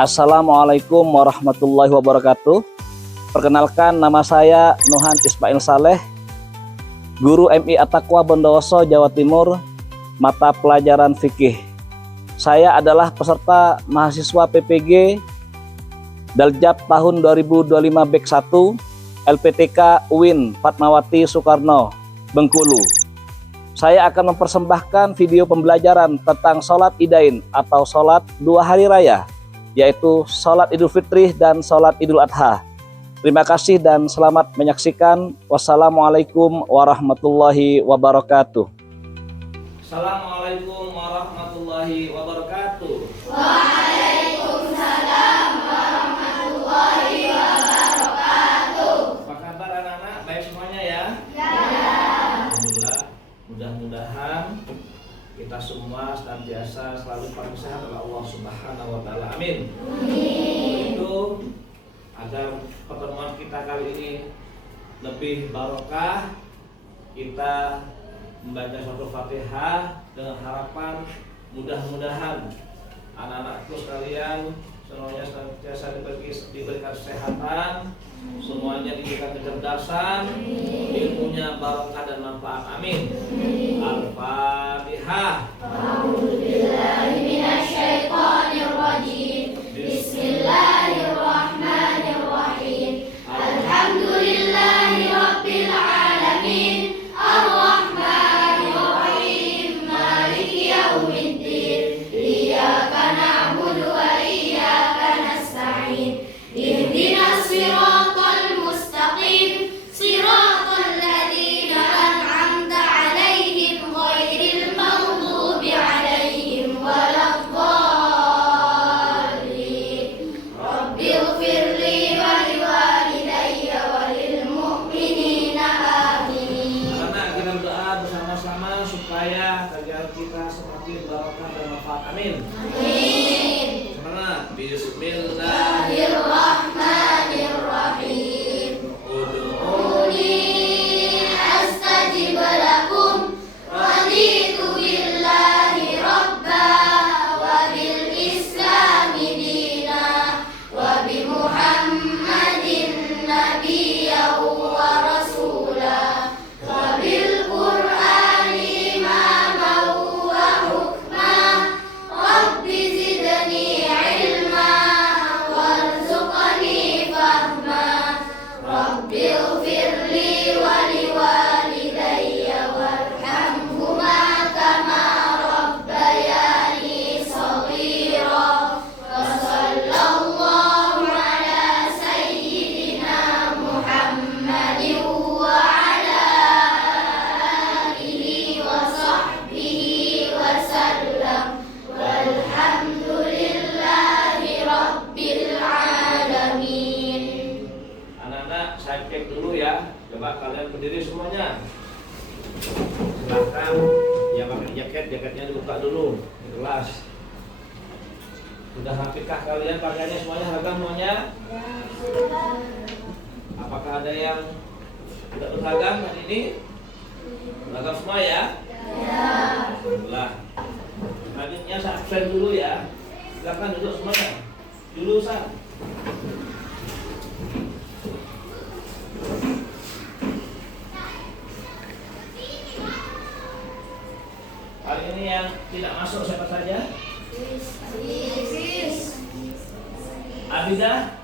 Assalamualaikum warahmatullahi wabarakatuh. Perkenalkan, nama saya Nuhan Ismail Saleh, Guru MI At-Taqwa Bondowoso, Jawa Timur, mata pelajaran fikih. Saya adalah peserta mahasiswa PPG Daljab tahun 2025 Bek 1 LPTK UIN Fatmawati Soekarno, Bengkulu. Saya akan mempersembahkan video pembelajaran tentang sholat Idain atau sholat 2 hari raya, yaitu sholat Idul Fitri dan sholat Idul Adha. Terima kasih dan selamat menyaksikan. Wassalamualaikum warahmatullahi wabarakatuh. Assalamualaikum warahmatullahi wabarakatuh. Waalaikumsalam warahmatullahi wabarakatuh. Apa kabar anak-anak? Baik semuanya ya? Ya. Alhamdulillah. Mudah-mudahan kita semua senantiasa selalu paling sehat oleh Allah Subhanahu wa taala. Amin. Itu agar pertemuan kita kali ini lebih barokah, kita membaca suatu Fatihah dengan harapan mudah-mudahan anak-anakku sekalian semuanya senantiasa diberikan kesehatan, semuanya diberikan kecerdasan, ilmunya barokah dan manfaat. Amin. Al-Fatihah. A'udzubillahi minasyaitonirrajim. Bismillahirrahmanirrahim. Alhamdulillahi rabbil alamin. Ar-Rahmanirrahim. Maliki yaumiddin. Iyyaka na'budu wa iyyaka nasta'in. Ihdinas siratal mustaqim. Siratal ladzina an'amta 'alaihim ghairil maghdubi 'alaihim waladdallin. Rabbighfirli wa liwalidayya wa lil mu'minina amin. Karena kita berdoa bersama-sama supaya kajian kita semakin barokah dan manfaat. Amin. Amin. Semangat. Bismillah. Bismillahirrahmanirrahim. Ud'uuni astajib lakum. Raditu billahi rabba wa bil islami dina wa bi Muhammadin nabiyyan wa rasula wa bil Qur'ani imaman wa hukma. Rabbi zidni ilma warzuqni fahma. Rabbi ighfirli wa liwalidayya warhamhuma kama rabbayani shaghira. Wa sallallahu ala sayyidina Muhammadin wa ala alihi wa sahbihi wa sallam. Walhamdulillahi rabbil alamin. Anak-anak, saya cek dulu ya. Coba kalian berdiri semuanya. Silahkan yang pakai jaket, jaketnya dibuka dulu di kelas. Sudah rapikah kalian pakaiannya semuanya? Seragam semuanya? Apakah ada yang tidak berseragam hari ini? Seragam semua ya? Alhamdulillah. Selanjutnya saya absen dulu ya. Silakan duduk semuanya. Dulu San. Hari ini yang tidak masuk siapa saja? Abidah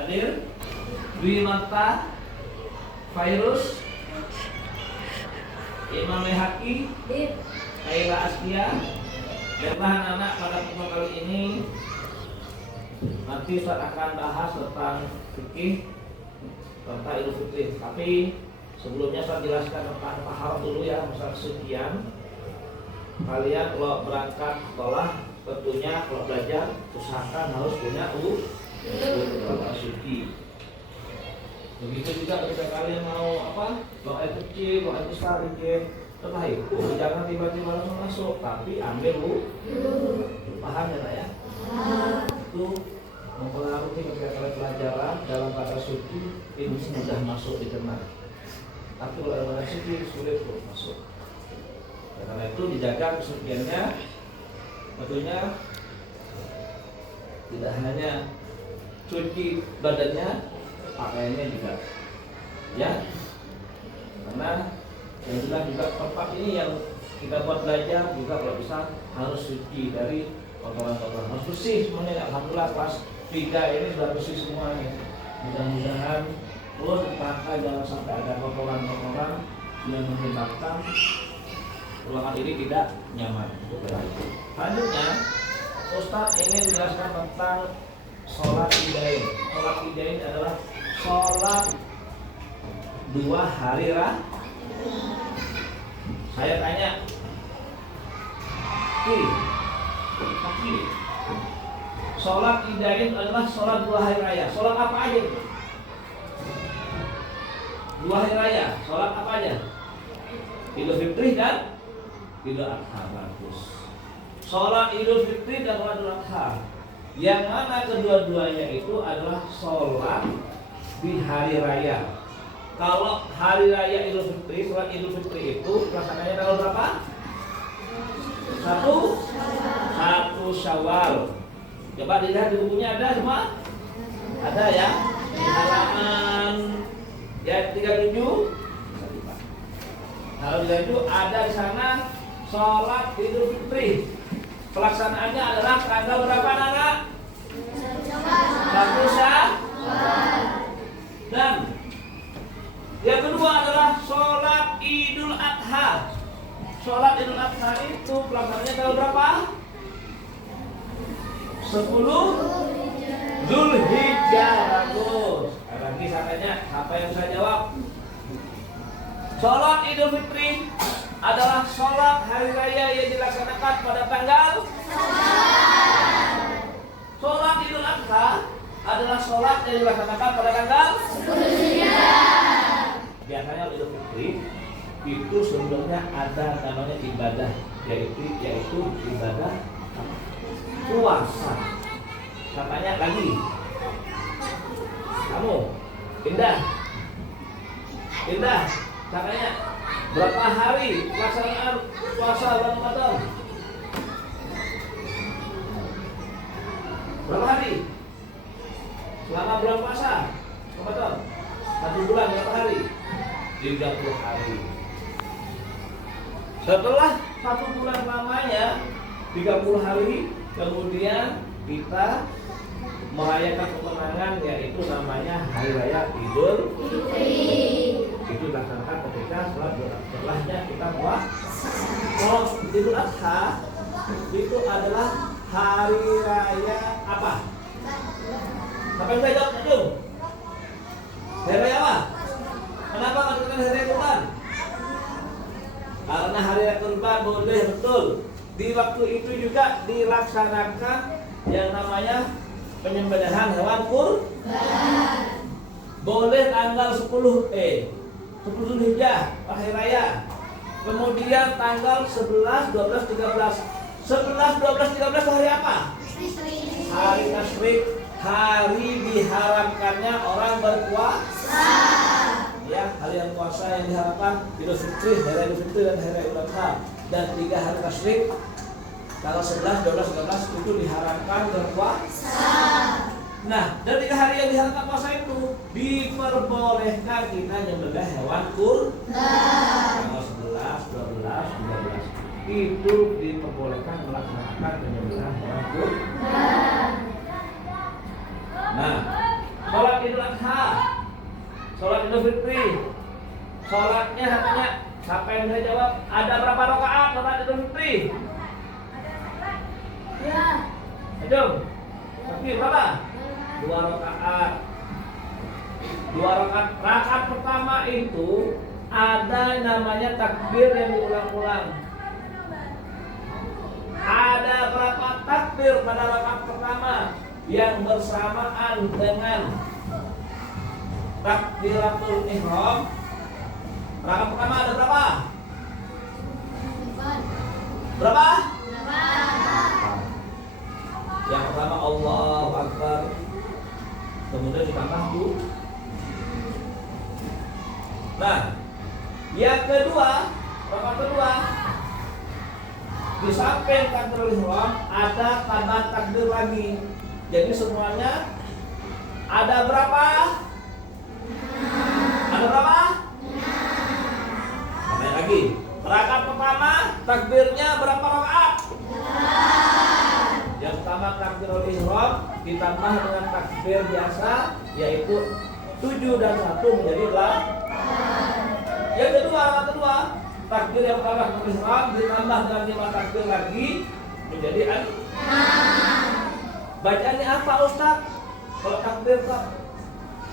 hadir. Dwi Marta, Fairuz, Imam Lehaki, Kaila Askia. Baiklah anak-anak, pada pertemuan kali ini nanti Ustaz akan bahas tentang fikih serta Idul Fitri. Tapi sebelumnya saya jelaskan tentang taharah dulu ya, masalah kesucian. Kalian kalau berangkat sekolah tentunya kalau belajar usahakan harus punya suci. Begitu juga ketika kalian mau buang air kecil, buang air besar, tetap itu jangan tiba-tiba langsung masuk, tapi ambil paham ya Nak ya? Itu mempengaruhi ketika kalian pelajaran dalam kata suci ini mudah masuk dikenal. Tapi kalau dalam suci sulit untuk masuk. Karena itu dijaga kesuciannya, tentunya Tidak hanya cuci badannya, pakaiannya juga. Ya, karena yang jelas juga tempat ini yang kita buat belajar juga kalau bisa harus suci dari kotoran-kotoran, harus bersih semuanya. Alhamdulillah kelas 3 ini sudah bersih semuanya. Mudah-mudahan terus dipakai, jangan sampai ada kotoran-kotoran yang menyebabkan ruangan ini tidak nyaman. Selanjutnya Ustadz ingin menjelaskan tentang sholat idain. Sholat idain adalah sholat 2 hari raya. Saya tanya, kaki, sholat idain adalah sholat 2 hari raya. Sholat apa aja? 2 hari raya, sholat apa aja? Idul Fitri dan Idul Adha. Bagus. Sholat Idul Fitri dan Idul Adha, yang mana kedua-duanya itu adalah sholat di hari raya. Kalau hari raya Idul Fitri, sholat Idul Fitri itu pelaksananya tanggal berapa? 1 Syawal. Coba dilihat di bukunya, ada semua? Ada ya? Di halaman ya 37. Kalau itu ada di sana sholat Idul Fitri. Pelaksanaannya adalah tanggal berapa, anak? 1 Syawal. Dan yang kedua adalah sholat Idul Adha. Sholat Idul Adha itu pelaksanaannya tanggal berapa? 10 Zulhijjah. Bagus. Lagi saya tanya, apa yang bisa jawab? Sholat Idul Fitri adalah sholat hari raya yang dilaksanakan pada tanggal. Sholat Idul Adha adalah sholat yang dilaksanakan pada tanggal. Biasanya Idul Fitri itu sebenarnya ada namanya ibadah, yaitu ibadah puasa. Katanya lagi, kamu Indah, katanya berapa hari pelaksanaan puasa Ramadan? Berapa hari? Selama bulan puasa Ramadan 1 bulan berapa hari? 30 hari. Setelah 1 bulan lamanya 30 hari, kemudian kita merayakan kemenangan, yaitu namanya Hari Raya Idul Fitri. Itu dilaksanakan ketika setelahnya kita puasa. Kalau Idul Adha itu adalah hari raya apa? Apa yang saya jawab itu? Hari raya apa? Kenapa mengatakan hari raya kurban? Karena hari raya kurban boleh, betul. Di waktu itu juga dilaksanakan yang namanya penyembelihan hewan kurban. Boleh tanggal 10 Zulhijjah, hari raya. Kemudian tanggal 11, 12, 13. 11, 12, 13 hari apa? Hari tasyrik, hari diharamkannya orang berpuasa. Ya, hari yang puasa yang diharapkan Idul Fitri, hari Idul Fitri dan hari Idul Adha. Dan 3 hari tasyrik, tanggal 11, 12, 13 itu diharapkan berpuasa. Nah, dari 3 hari yang diharapkan puasa itu diperbolehkan kita menyembelih hewan kurban. Tanggal 11, 12, 13 itu diperbolehkan melaksanakan penyembelihan hewan kurban. Nah, sholat Idul Adha, sholat Idul Fitri, sholatnya katanya, siapa yang bisa jawab? Ada berapa rakaat sholat Idul Fitri? Ya. Ayo, tapi berapa? 2 rakaat. 2 rakaat. Rakaat pertama itu ada namanya takbir yang diulang-ulang. Ada berapa takbir pada rakaat pertama yang bersamaan dengan takbiratul ihram? Rakaat pertama ada berapa? Berapa? Yang pertama Allahu Akbar, kemudian ditambah tuh. Nah, yang kedua, rakaat kedua, di samping takbiratul ihram ada tambahan takbir lagi. Jadi semuanya ada berapa? Ada berapa? Tambah lagi. Rakaat pertama takbirnya berapa rakaat? Yang pertama takbirul ihram ditambah dengan takbir biasa yaitu 7 dan 1 menjadi 8. Yang kedua, rakaat kedua takbir yang pertama takbir ihram ditambah dengan 5 takbir lagi menjadi 6. Bacaannya apa Ustaz? Kalau takbir Pak?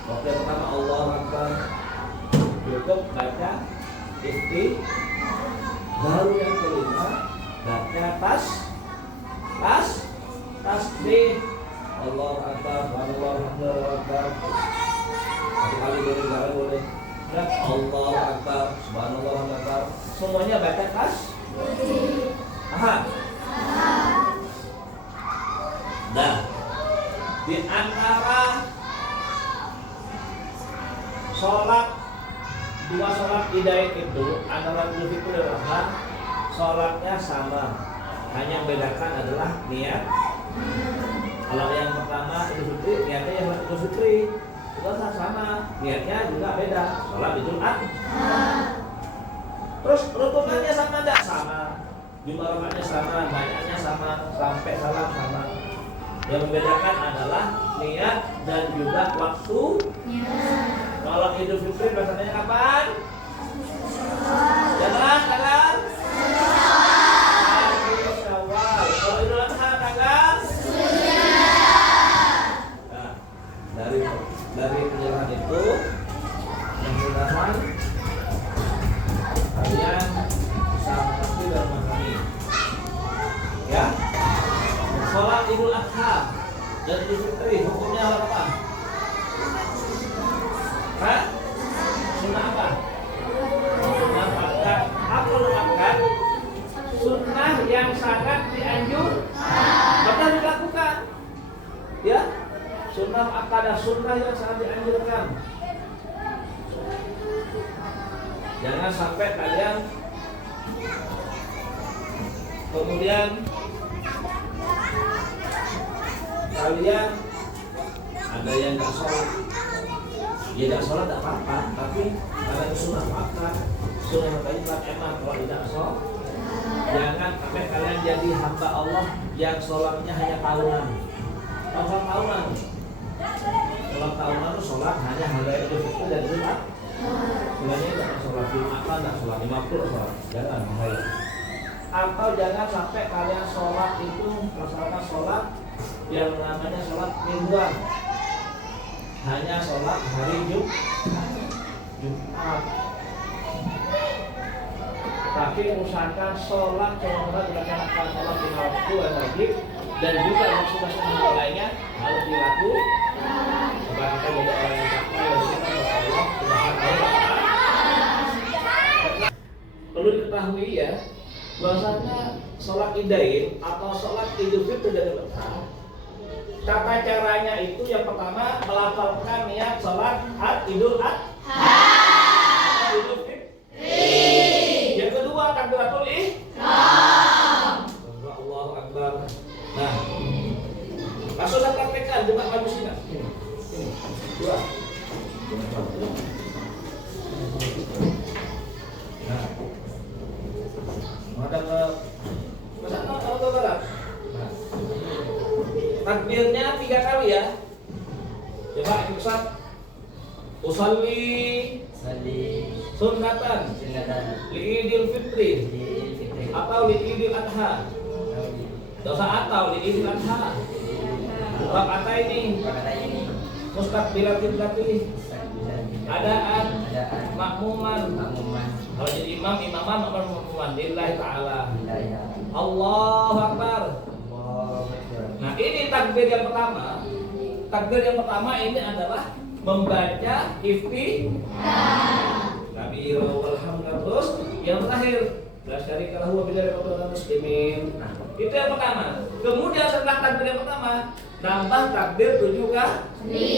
Waktu yang pertama Allahu Akbar. Cukup baca isti. Baru yang kelima baca tasbih. Allahu Akbar, Allahu Akbar. Satu kali boleh. Allahu Akbar, Subhanallah Akbar. Semuanya baca tasbih. Aha. Nah, di antara dua sholat idain itu antara Idul Fitri dan Adha sholatnya sama, hanya yang bedakan adalah niat. Kalau yang pertama Idul Fitri niatnya yang Idul Fitri itu sama, niatnya juga beda, sholat Idul Adha. Terus rukunannya sama enggak? Sama, jumlah rakaatnya sama, banyaknya sama, sampai salam sama. Yang membedakan adalah niat dan juga waktu. Kalau Idul Fitri biasanya kapan? Jelas tanggal? Syawal. Kalau Idul Adha tanggal? Nah, dari penjelasan itu mudah-mudahan kalian bisa mengerti dan memahami. Ya. Sholat Idul Adha dan Idul Fitri hukumnya apa? Hah? Sunnah apa? Sunnah akad. Apa akad? Sunnah yang sangat dianjurkan dilakukan. Ya? Sunnah akad, sunnah yang sangat dianjurkan. Jangan sampai kalian kemudian ada yang nggak sholat, ya nggak sholat nggak apa-apa, tapi karena itu sunnah maka sunnah makanya emang kalau tidak sholat, jangan sampai kalian jadi hamba Allah yang sholatnya hanya tahunan. Kalau tahunan itu sholat hanya hari Idul Fitri dan Idul Adha. Sebenarnya tidak sholat Jumat, tidak sholat 50 sholat, jangan bahaya. Atau jangan sampai kalian sholat itu melaksanakan sholat yang namanya sholat mingguan, hanya sholat hari Jumat. Tapi usahakan sholat cuma dilaksanakan sholat lima waktu yang wajib dan juga yang sunnah lainnya harus dilakukan. Supaya kita jadi orang yang takwa yang bersikap kepada Allah Subhanahu wa Ta'ala. Perlu diketahui ya, bahwasanya sholat idain atau sholat Idul Fitri dan Idul Adha, tata caranya itu yang pertama melafalkan niat sholat Idul Adha, Idul Fitri. Yang kedua takbiratul ihram. Allahu Akbar. Nah, langsung saya praktekkan coba maju sini. Ini. Dua. Nah. Ada ke sana atau ke barat? Nah. Takbirnya 3 kali ya. Coba Ustaz. Usolli sunnatan li Idul Fitri atau li Idul Adha. Dosa atau li Idul Adha. Rakaat ini mustaqbilatil qiblah. Adaan makmuman. Kalau jadi imaman makmuman lillahi ta'ala. Allahu Akbar. Nah, ini takbir yang pertama. Takbir yang pertama ini adalah membaca iftitah. Nabi walhamdulillah. Terus yang terakhir la syarika lahu wa billahi rabbil muslimin. Nah, itu yang pertama. Kemudian setelah takbir yang pertama, nambah takbir 7 kali.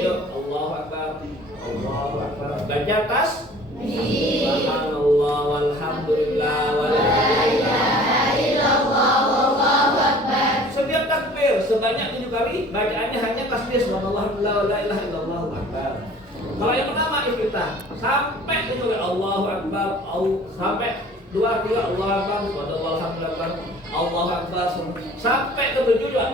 Yuk, Allahu Akbar. Allahu Akbar. Baca tasbih. Subhanallah walhamdulillah wala ilaha illallah wallahu akbar. Setiap takbir sebanyak 7 kali. tasbih subhanallah la ilaha illallah akbar. Kalau yang pertama iftitah sampai itu Allahu akbar, sampai 2 3 Allahu akbar, subhanallah alhamdulillah, Allahu akbar sampai ke 7 juga.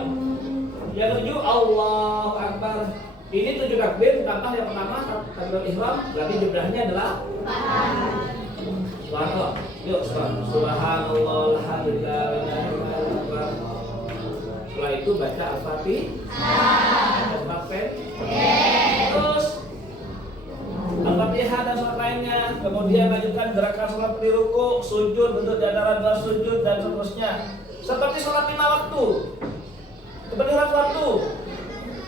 Yang 7 Allahu akbar. Ini 7 takbir ditambah yang pertama takbiratul ihram, berarti jumlahnya adalah subhanallah. Yuk subhanallah alhamdulillah wa la ilaha illallah. Setelah itu baca Al-Fatihah. Terus Al-Fatihah dan surat lainnya. Kemudian lanjutkan gerakan sholat seperti ruku, sujud, duduk di antara 2 sujud dan seterusnya. Seperti sholat 5 waktu. Seperti sholat waktu.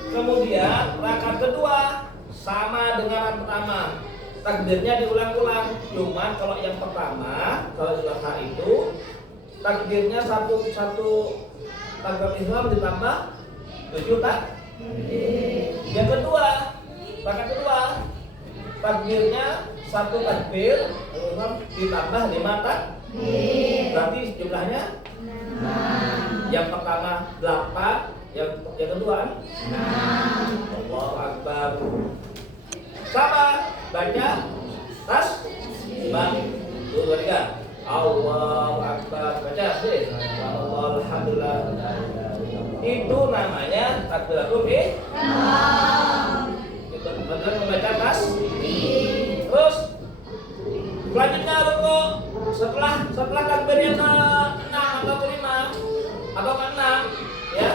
Kemudian rakaat kedua sama dengan yang pertama. Takbirnya diulang-ulang. Cuman kalau yang pertama, kalau Zulha itu takbirnya satu takbir ihram ditambah 7 tak. Yang kedua, rakaat kedua takbirnya 1 takbir ihram ditambah 5 tak. Berarti jumlahnya 6. Yang pertama 8, yang kedua 6. Allahu akbar. Sama baca tasbih. 2 3 Allahu akbar. Baca sih. Alhamdulillah. Itu namanya takbiratul ihram. Itu benar membaca tasbih. Terus selanjutnya ruku. Setelah takbir yang ke-6 atau ke-5 atau ke-6 ya.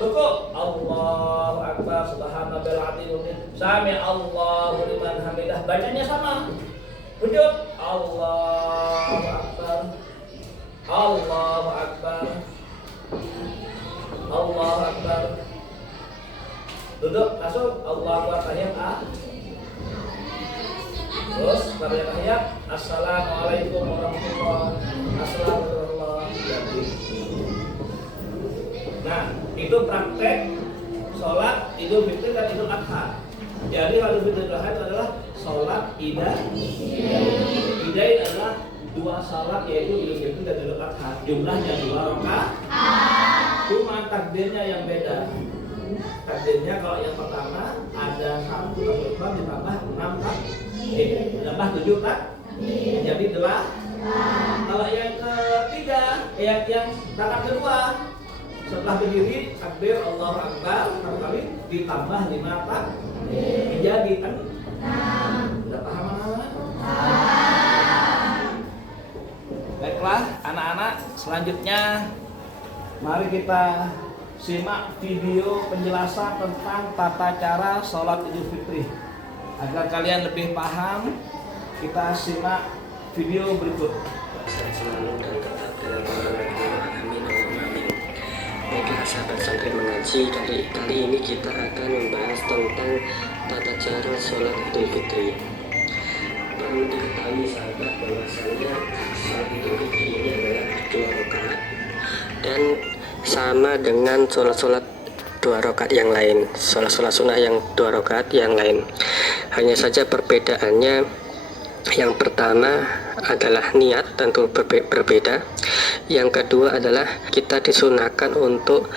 Ruku. Allahu akbar subhanallahil azim. Sami Allahu liman hamidah. Bacanya sama. Sujud. Allahu akbar. Allahu akbar. Allahu akbar. Duduk masuk Allahu akbar tahiyat. Terus pada tahiyat assalamualaikum warahmatullahi wabarakatuh. Nah, itu praktek sholat Idul Fitri dan Idul Adha. Jadi Idul Fitri dan Idul Adha itu adalah sholat Idain adalah 2 sholat yaitu Idul Fitri dan Idul Adha. Jumlahnya 2 rakaat. Cuma takbirnya yang beda. Takbirnya kalau yang pertama ada 1 takbir ditambah 6 tak. Ditambah 7 tak. Jadi 8. Kalau yang ketiga, yang rakaat kedua setelah berdiri takbir Allahu Akbar 1 kali ditambah 5 tak menjadi 6. Sudah paham anak-anak? Baiklah anak-anak, selanjutnya mari kita simak video penjelasan tentang tata cara sholat Idul Fitri. Agar kalian lebih paham, kita simak video berikut. Selalu dan tetap dalam amin. Baiklah sahabat santri mengaji, kali ini kita akan membahas tentang tata cara sholat Idul Fitri. Perlu diketahui sahabat bahwasanya sholat Idul Fitri ini adalah 2 rakaat dan sama dengan sholat 2 rakaat yang lain, sholat sunnah yang 2 rakaat yang lain. Hanya saja perbedaannya, yang pertama adalah niat tentu berbeda. Yang kedua adalah kita disunahkan untuk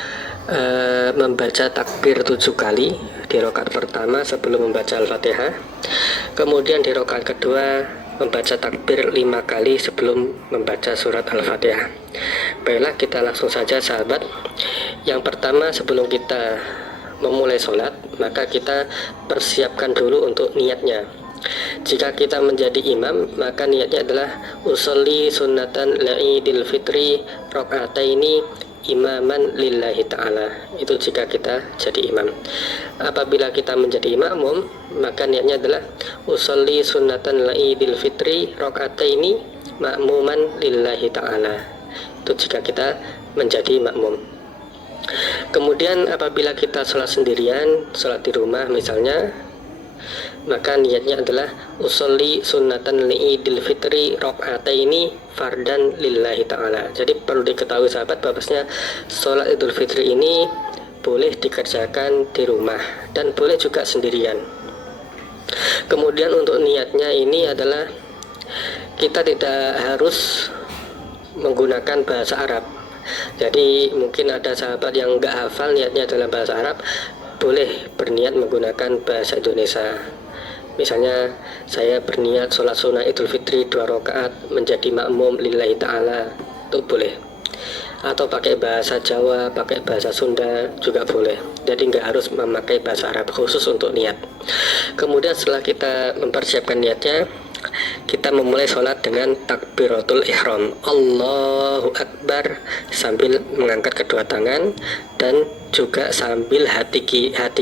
membaca takbir 7 kali di rakaat pertama sebelum membaca Al-Fatihah. Kemudian di rakaat kedua membaca takbir 5 kali sebelum membaca surat Al-Fatihah. Baiklah, kita langsung saja sahabat. Yang pertama, sebelum kita memulai sholat, maka kita persiapkan dulu untuk niatnya. Jika kita menjadi imam, maka niatnya adalah usolli sunnatan la'idil fitri rakaataini imaman lillahi ta'ala. Itu jika kita jadi imam. Apabila kita menjadi makmum, maka niatnya adalah usolli sunnatan la'idil fitri rakaataini makmuman lillahi ta'ala. Itu jika kita menjadi makmum. Kemudian apabila kita sholat sendirian, sholat di rumah misalnya, maka niatnya adalah usolli sunnatan li'idil fitri rakaataini fardan lillahi ta'ala. Jadi perlu diketahui sahabat bahwasanya sholat Idul Fitri ini boleh dikerjakan di rumah dan boleh juga sendirian. Kemudian untuk niatnya ini adalah kita tidak harus menggunakan bahasa Arab. Jadi mungkin ada sahabat yang nggak hafal niatnya dalam bahasa Arab, boleh berniat menggunakan bahasa Indonesia. Misalnya saya berniat sholat sunnah Idul Fitri 2 rakaat menjadi makmum lillahi ta'ala, itu boleh. Atau pakai bahasa Jawa, pakai bahasa Sunda juga boleh. Jadi nggak harus memakai bahasa Arab khusus untuk niat. Kemudian setelah kita mempersiapkan niatnya, kita memulai sholat dengan takbiratul ihram, Allahu Akbar, sambil mengangkat kedua tangan dan juga sambil hati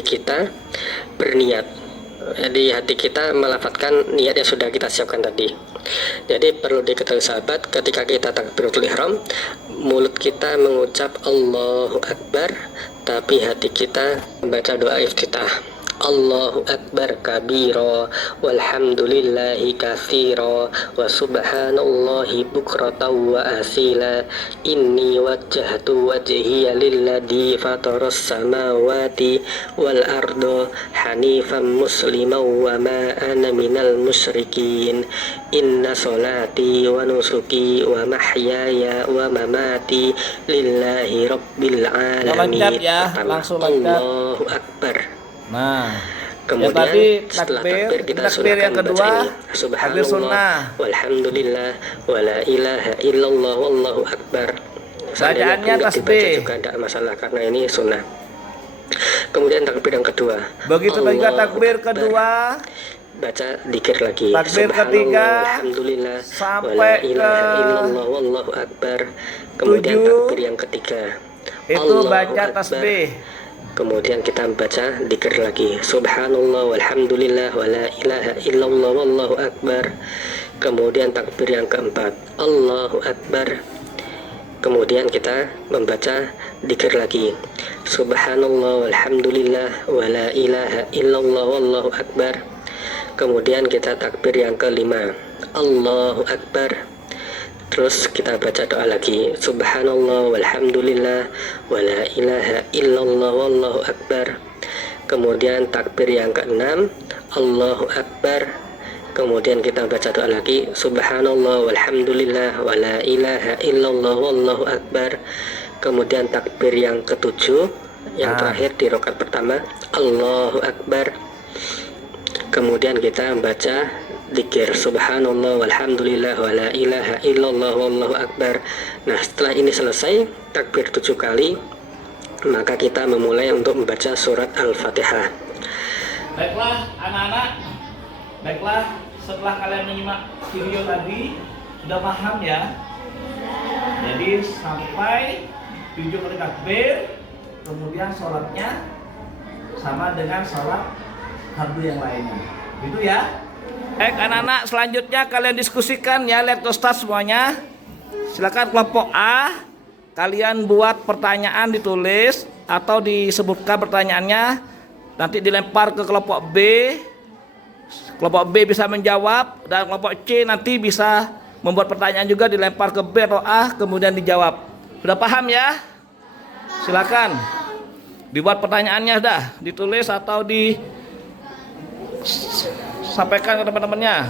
kita berniat. Jadi hati kita melafadzkan niat yang sudah kita siapkan tadi. Jadi perlu diketahui sahabat, ketika kita takbiratul ihram, mulut kita mengucap Allahu Akbar, tapi hati kita membaca doa iftitah, Allahu Akbar kabira walhamdulillahi katsira wa subhanallahi bukratan wa asila inni wajjahtu wajhiya lilladzi fataras samawati wal arda hanifan musliman wa ma ana minal musyrikin inna salati wa nusuki wa mahyaya wa mamati lillahi rabbil alamin. Lancar ya, langsung lancar. Allahu Akbar. Nah, Kemudian tadi setelah takbir kita yang sunahkan kedua, membaca ini, takbir Subhanallah sunnah. walhamdulillah wala ilaha illallah wallahu akbar. Bacaannya Dibaca tasbih. juga tidak masalah karena ini sunnah. Kemudian takbir yang kedua. Begitu juga Allahu takbir Akbar. kedua, Baca dzikir lagi. Takbir Subhanallah ketiga, walhamdulillah sampai wala ilaha ke illallah wallahu akbar. Kemudian 7, takbir yang ketiga. itu Allahu baca Akbar. tasbih. Kemudian kita membaca dzikir lagi, Subhanallah walhamdulillah wala ilaha illallah wallahu akbar. Kemudian takbir yang keempat, Allahu Akbar. Kemudian kita membaca dzikir lagi, Subhanallah walhamdulillah wala ilaha illallah wallahu akbar. Kemudian kita takbir yang kelima, Allahu Akbar. Terus kita baca doa lagi, Subhanallah walhamdulillah wala ilaha illallah wallahu akbar. Kemudian takbir yang keenam, Allahu Akbar. Kemudian kita baca doa lagi, Subhanallah walhamdulillah wala ilaha illallah wallahu akbar. Kemudian takbir yang ketujuh, yang terakhir di rakaat pertama, Allahu Akbar. Kemudian kita membaca dzikir Subhanallah walhamdulillah wala ilaha illallah wallahu akbar. Nah, setelah ini selesai takbir 7 kali, maka kita memulai untuk membaca surat Al-Fatihah. Baiklah anak-anak, baiklah setelah kalian menyimak video tadi sudah paham ya. Jadi sampai 7 kali takbir, kemudian sholatnya sama dengan sholat fardu yang lainnya. Gitu ya. Anak-anak, selanjutnya kalian diskusikan ya, lihat Ustaz semuanya. Silakan kelompok A, kalian buat pertanyaan, ditulis atau disebutkan pertanyaannya, nanti dilempar ke kelompok B. Kelompok B bisa menjawab dan kelompok C nanti bisa membuat pertanyaan juga, dilempar ke B atau A kemudian dijawab. Sudah paham ya? Silakan dibuat pertanyaannya, dah ditulis atau sampaikan ke teman-temannya.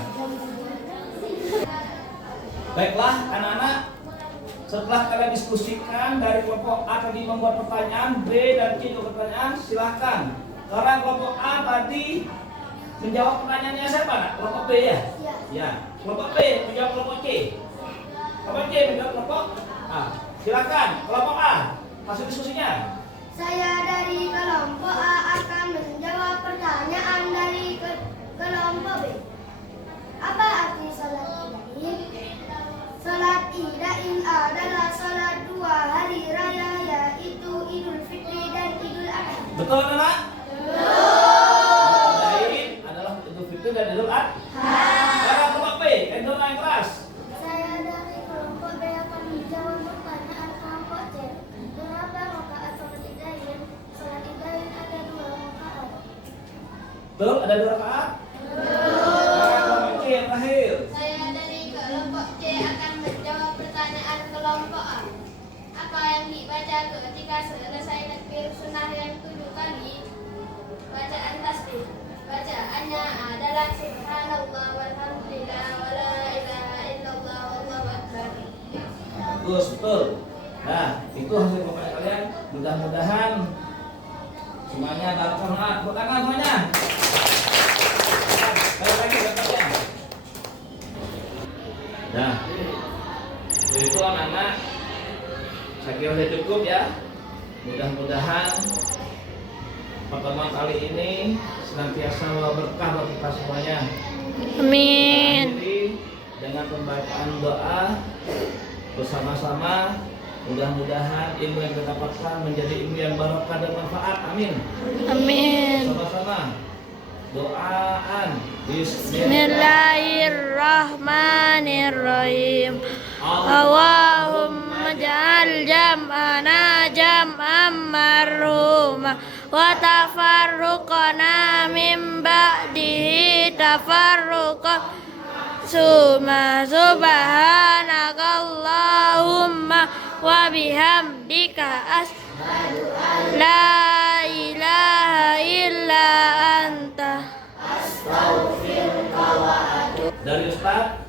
Baiklah anak-anak, setelah kalian diskusikan dari kelompok A tadi membuat pertanyaan, B dan C juga pertanyaan, silahkan. Sekarang kelompok A tadi menjawab pertanyaannya siapa nak? Kelompok B ya? Ya. Kelompok B menjawab kelompok C. Kelompok C menjawab kelompok A. Silakan kelompok A, hasil diskusinya. Saya dari kelompok A akan menjawab pertanyaan dari kelompok B. Apa arti salat Idain? Salat Idain adalah salat 2 hari raya, yaitu Idul Fitri dan Idul Adha. Betul anak? Betul. Idain adalah Idul Fitri dan Idul Adha. Sekarang kelompok B, endor yang keras. Saya dari kelompok B akan menjawab pertanyaan kelompok C. Berapa rakaat salat Idain? Salat Idain ada 2 rakaat. Betul, ada 2 rakaat? Sekarang kelompok C yang terakhir. Saya dari kelompok C akan menjawab pertanyaan kelompok A. Apa yang dibaca ketika selesai takbir sunnah yang 7 kali? Bacaan tasbih. Bacaannya adalah Subhanallah walhamdulillah wala ilaha illallah wallahu akbar. Bagus, betul. Nah, itu hasil pokoknya kalian. Mudah-mudahan Semuanya balik semangat, tepuk tangan semuanya. Balik lagi dapatnya. Nah, itu anak-anak, saya kira sudah cukup ya. Mudah-mudahan pertemuan kali ini senantiasa membawa berkah bagi kita semuanya. Amin. Kita akhiri dengan pembacaan doa bersama-sama. Mudah-mudahan ilmu yang kita dapatkan menjadi ilmu yang barokah dan manfaat. Amin. Amin. Sama-sama doaan. Bismillahirrahmanirrahim. Allahumma ja'al jam'ana jam'an marhuma wa tafarruqana min ba'dihi tafarruqan suma subhanakallahumma wa bihamdika asyhadu an la ilaha illa anta. Dari Ustaz,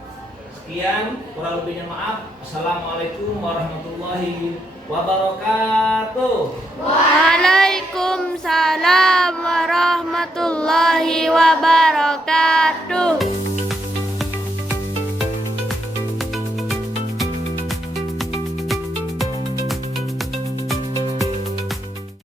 sekian, kurang lebihnya maaf. Assalamualaikum warahmatullahi wabarakatuh. Waalaikumsalam warahmatullahi wabarakatuh.